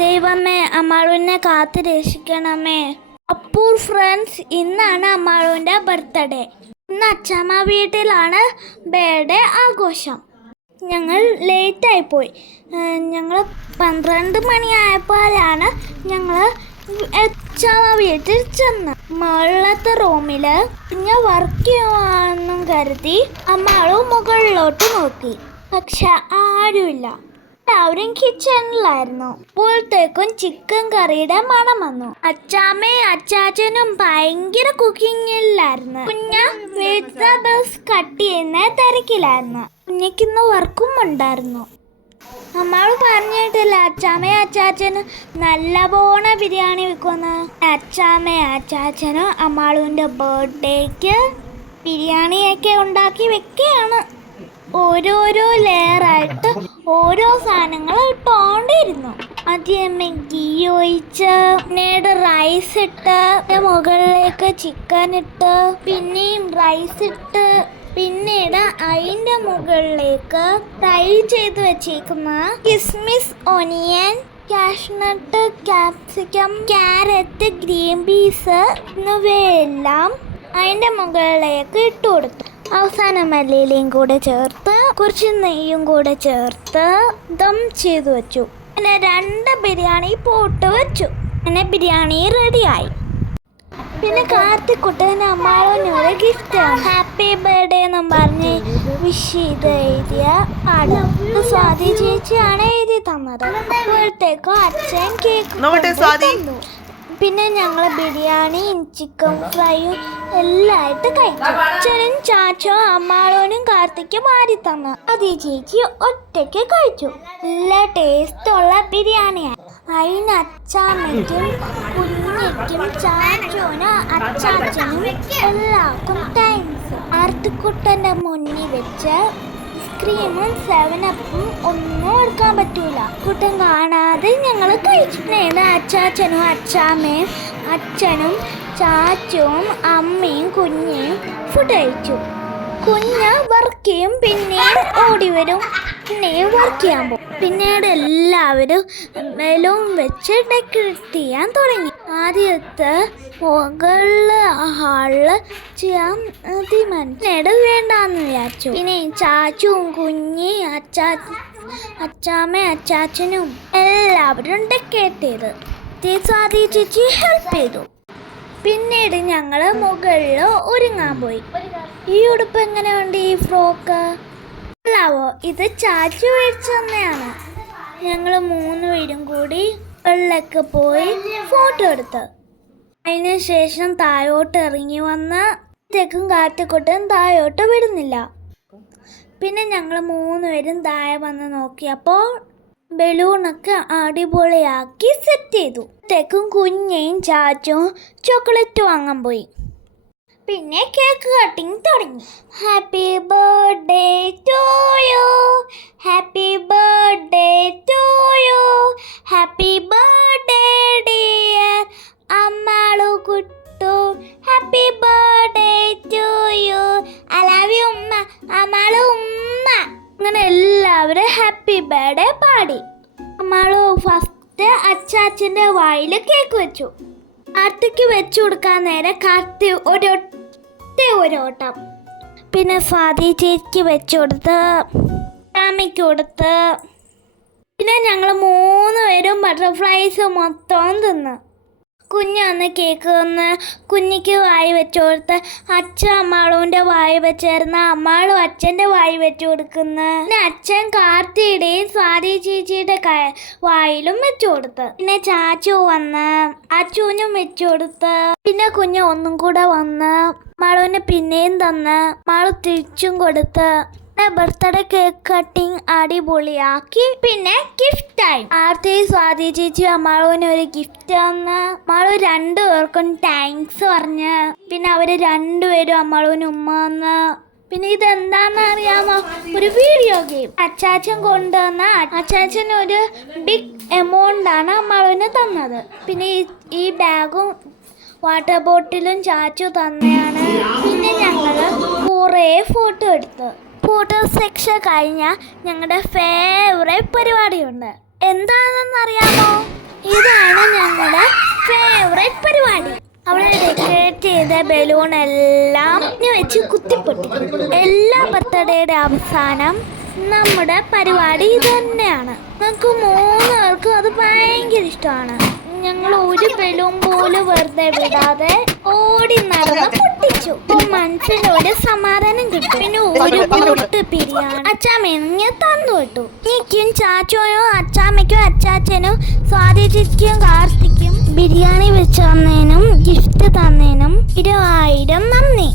ദൈവമേ അമ്മാളുവിനെ കാത്തു രക്ഷിക്കണമേ. അപ്പൂർ ഫ്രണ്ട്സ് ഇന്നാണ് അമ്മാളുവിന്റെ ബർത്ത്ഡേ ഇന്ന് അച്ഛമ്മ വീട്ടിലാണ് ബേഡേ ആഘോഷം. ഞങ്ങൾ ലേറ്റായി പോയി ഞങ്ങൾ പന്ത്രണ്ട് മണിയായപ്പോഴാണ് ഞങ്ങൾ അച്ഛമ്മ വീട്ടിൽ ചെന്ന് മുകളിലത്തെ റൂമിൽ ഞാൻ വർക്ക് ചെയ്യുവാണെന്നും കരുതി അമ്മാളും മുകളിലോട്ട് നോക്കി. പക്ഷെ ആരുമില്ല. എല്ലാവരും കിച്ചണിലായിരുന്നു. അപ്പോഴത്തേക്കും ചിക്കൻ കറിയുടെ മണം വന്നു. അച്ചാമ്മയും അച്ചാച്ചനും ഭയങ്കര കുക്കിങ്ങിലായിരുന്നു കുഞ്ഞ വെജിറ്റബിൾസ് കട്ട് ചെയ്യുന്ന തിരക്കിലായിരുന്നു. കുഞ്ഞിക്കുന്ന വർക്കും ഉണ്ടായിരുന്നു. നമ്മൾ പറഞ്ഞിട്ടില്ല അച്ചാമ്മയും അച്ചാച്ചനും നല്ല പോണ ബിരിയാണി വെക്കുന്ന അച്ചാമ്മയും അച്ചാച്ചനും അമ്മാളുവിന്റെ ബർത്ത്ഡേക്ക് ബിരിയാണിയൊക്കെ ഉണ്ടാക്കി വെക്കുകയാണ്. ഓരോരോ ലെയറായിട്ട് ഓരോ സാധനങ്ങൾ ഇട്ടോണ്ടിരുന്നു ആദ്യമേ ഗീ ഒഴിച്ച് പിന്നീട് റൈസ് ഇട്ട് മുകളിലേക്ക് ചിക്കൻ ഇട്ട് പിന്നെയും റൈസ് ഇട്ട് പിന്നീട് അതിന്റെ മുകളിലേക്ക് ഫ്രൈ ചെയ്ത് വെച്ചേക്കുന്ന. കിസ്മിസ് onion cashew nut capsicum carrot green peas എന്നിവയെല്ലാം അതിന്റെ മുകളിലേക്ക് ഇട്ട് കൊടുത്തു. അവസാനം മല്ലിയിലയും കൂടെ ചേർത്ത് കുറച്ച് നെയ്യും കൂടെ ചേർത്ത് ദം ചെയ്തു വെച്ചു. പിന്നെ രണ്ട് ബിരിയാണി പോട്ട് വെച്ചു. പിന്നെ ബിരിയാണി റെഡിയായി. പിന്നെ കാർത്തിക്കുട്ടന് അമ്മാവനോട് ഗിഫ്റ്റ് ഹാപ്പി ബർത്ത്ഡേ എന്നും പറഞ്ഞ് വിഷ് ചെയ്ത് എഴുതിയ പാടം. സ്വാതി ചേച്ചിയാണ് എഴുതി തന്നത്. അപ്പോഴത്തേക്കും അച്ഛൻ കേക്ക്. പിന്നെ ഞങ്ങൾ ബിരിയാണിയും ചിക്കൻ ഫ്രൈയും എല്ലായിട്ട് കഴിച്ചു. അച്ഛനും ചാച്ചോ അമ്മാളോനും കാർത്തിക്കും മാറി തന്നു. അത് ചേച്ചി ഒറ്റയ്ക്ക് കഴിച്ചു. നല്ല ടേസ്റ്റുള്ള ബിരിയാണിയാണ് അതിന് അച്ചാമ്മയ്ക്കും കുഞ്ഞയ്ക്കും ചാച്ചോനും അച്ചാച്ചനും എല്ലാവർക്കും താങ്ക്സ് ആർത്തിക്കുട്ടന്റെ മുന്നിൽ വെച്ച് ക്രീമും സെവനപ്പും ഒന്നും എടുക്കാൻ പറ്റൂല. കൂട്ടം കാണാതെ ഞങ്ങൾ കഴിച്ചിട്ടുണ്ടായിരുന്നു അച്ചാച്ചനും അച്ചാമ്മയും അച്ഛനും ചാച്ചും അമ്മയും കുഞ്ഞയും ഫുഡ് കഴിച്ചു. കുഞ്ഞ് വർക്ക് ചെയ്യും പിന്നീട് ഓടി വരും. പിന്നെ വർക്ക് ചെയ്യാൻ പോകും. പിന്നീട് എല്ലാവരും ബലൂൺ വെച്ച് ഡെക്കറേറ്റ് ചെയ്യാൻ തുടങ്ങി. ആദ്യത്തെ മുകളിൽ ഹാളിൽ ചെയ്യാൻ തീരുമാനിച്ചു വേണ്ടാന്ന് വിചാരിച്ചു. പിന്നെ ചാച്ചും കുഞ്ഞി അച്ചാ അച്ചാമ്മ അച്ചാച്ചനും എല്ലാവരും ദേ സ്വാതി ചേച്ചി ഹെൽപ്പ് ചെയ്തു. പിന്നീട് ഞങ്ങൾ മുകളിൽ ഒരുങ്ങാൻ പോയി. ഈ ഉടുപ്പ് എങ്ങനെയുണ്ട് ഈ ഫ്രോക്ക്? അല്ലാവോ ഇത് ചാച്ചു മേടിച്ചു തന്നെയാണ്. ഞങ്ങൾ മൂന്ന് പേരും കൂടി വെള്ളക്ക് പോയി ഫോട്ടോ എടുത്ത്. അതിന് ശേഷം താഴോട്ട് ഇറങ്ങി വന്ന് തെക്കും കാറ്റിക്കൊട്ടും താഴോട്ട് വിടുന്നില്ല. പിന്നെ ഞങ്ങൾ മൂന്നുപേരും താഴെ വന്ന് നോക്കിയപ്പോൾ ബലൂണൊക്കെ അടിപൊളിയാക്കി സെറ്റ് ചെയ്തു. തെക്കും കുഞ്ഞേയും ചാച്ചും ചോക്ലേറ്റ് വാങ്ങാൻ പോയി. പിന്നെ കേക്ക് കട്ടിങ് തുടങ്ങി. Happy birthday to you happy birthday to you happy birthday dear Ammalu Kuttu. Happy birthday to you I love you ഉമ്മ. അമ്മാളു ഉമ്മ. അങ്ങനെ എല്ലാവരും ഹാപ്പി ബർത്ത്ഡേ പാടി. അമ്മാളു ഫസ്റ്റ് അച്ചാച്ചന്റെ വായിൽ കേക്ക് വെച്ചു. കാർത്തിക്ക് വെച്ചു കൊടുക്കാൻ നേരെ കാർത്തി ഒരൊറ്റ ഒരോട്ടം. പിന്നെ സ്വാതി ചേച്ചിക്ക് വെച്ചു കൊടുത്ത് ടാമിക്ക് കൊടുത്ത്. പിന്നെ ഞങ്ങൾ മൂന്ന് പേരും ബട്ടർഫ്ലൈസ് മൊത്തം തിന്ന്. കുഞ്ഞ് വന്ന് കേക്ക് തന്ന്. കുഞ്ഞിക്ക് വായി വെച്ചു കൊടുത്ത് അച്ഛൻ അമ്മാളുവിന്റെ വായി വെച്ചായിരുന്ന. അമ്മാളും അച്ഛന്റെ വായി വെച്ചു കൊടുക്കുന്ന. പിന്നെ അച്ഛൻ കാർത്തിയുടെയും സ്വാതി ചേച്ചിയുടെ വായിലും വെച്ചു കൊടുത്ത്. പിന്നെ ചാച്ചു വന്ന് അച്ചൂനും വെച്ചു കൊടുത്ത്. പിന്നെ കുഞ്ഞ് ഒന്നും കൂടെ വന്ന് മാളുവിന് പിന്നെയും തന്ന് മാളു തിരിച്ചും കൊടുത്ത്. ബർത്ത്ഡേ കേക്ക് കട്ടിങ് അടിപൊളിയാക്കി. പിന്നെ ഗിഫ്റ്റ് ടൈം ആർത്തി സ്വാതി ചേച്ചി അമ്മാളുവിന് ഒരു ഗിഫ്റ്റ് തന്ന്. അമ്മാളു രണ്ടു പേർക്കും താങ്ക്സ് പറഞ്ഞ്. പിന്നെ അവർ രണ്ടുപേരും അമ്മാളുവിന് ഉമ്മ തന്ന്. പിന്നെ ഇതെന്താന്ന് അറിയാമോ? ഒരു വീഡിയോ ഗെയിം അച്ചാച്ചൻ കൊണ്ടുവന്ന അച്ചാച്ചൻ ഒരു ബിഗ് എമൗണ്ട് ആണ് അമ്മാളുവിന് തന്നത്. പിന്നെ ഈ ബാഗും വാട്ടർ ബോട്ടിലും ചാച്ചു തന്നെയാണ്. പിന്നെ ഞങ്ങൾ കുറേ ഫോട്ടോ എടുത്തു. ഫോട്ടോ സെക്ഷൻ കഴിഞ്ഞ ഞങ്ങളുടെ ഫേവറേറ്റ് പരിപാടിയുണ്ട്. എന്താണെന്നറിയാമോ? ഇതാണ് ഞങ്ങളുടെ ഫേവറേറ്റ് പരിപാടി. അവിടെ ഡെക്കറേറ്റ് ചെയ്ത ബലൂൺ എല്ലാം വെച്ച് കുത്തിപ്പൊട്ടി. എല്ലാ ബർത്ത്ഡേയുടെ അവസാനം നമ്മുടെ പരിപാടി ഇത് തന്നെയാണ് നമുക്ക് മൂന്ന് പേർക്കും അത് ഭയങ്കര ഇഷ്ടമാണ്. ഞങ്ങൾ ഒരു ബലൂൺ പോലും വെറുതെ വിടാതെ ഓടി നടന്ന് പൊട്ടിച്ചു. അപ്പോൾ ഒരു സമാധാനം കിട്ടും. പിന്നെ ഒരു കൂട്ട് ബിരിയാണി അച്ചാമ്മ തന്നു വിട്ടു എനിക്കും ചാച്ചോയോ അച്ചാമ്മയ്ക്കോ അച്ചാച്ചനും സ്വാതിജിക്കും കാർത്തിക്കും ബിരിയാണി വെച്ച് തന്നേനും ഗിഫ്റ്റ് തന്നേനും ഇരുവായിരം നന്ദി.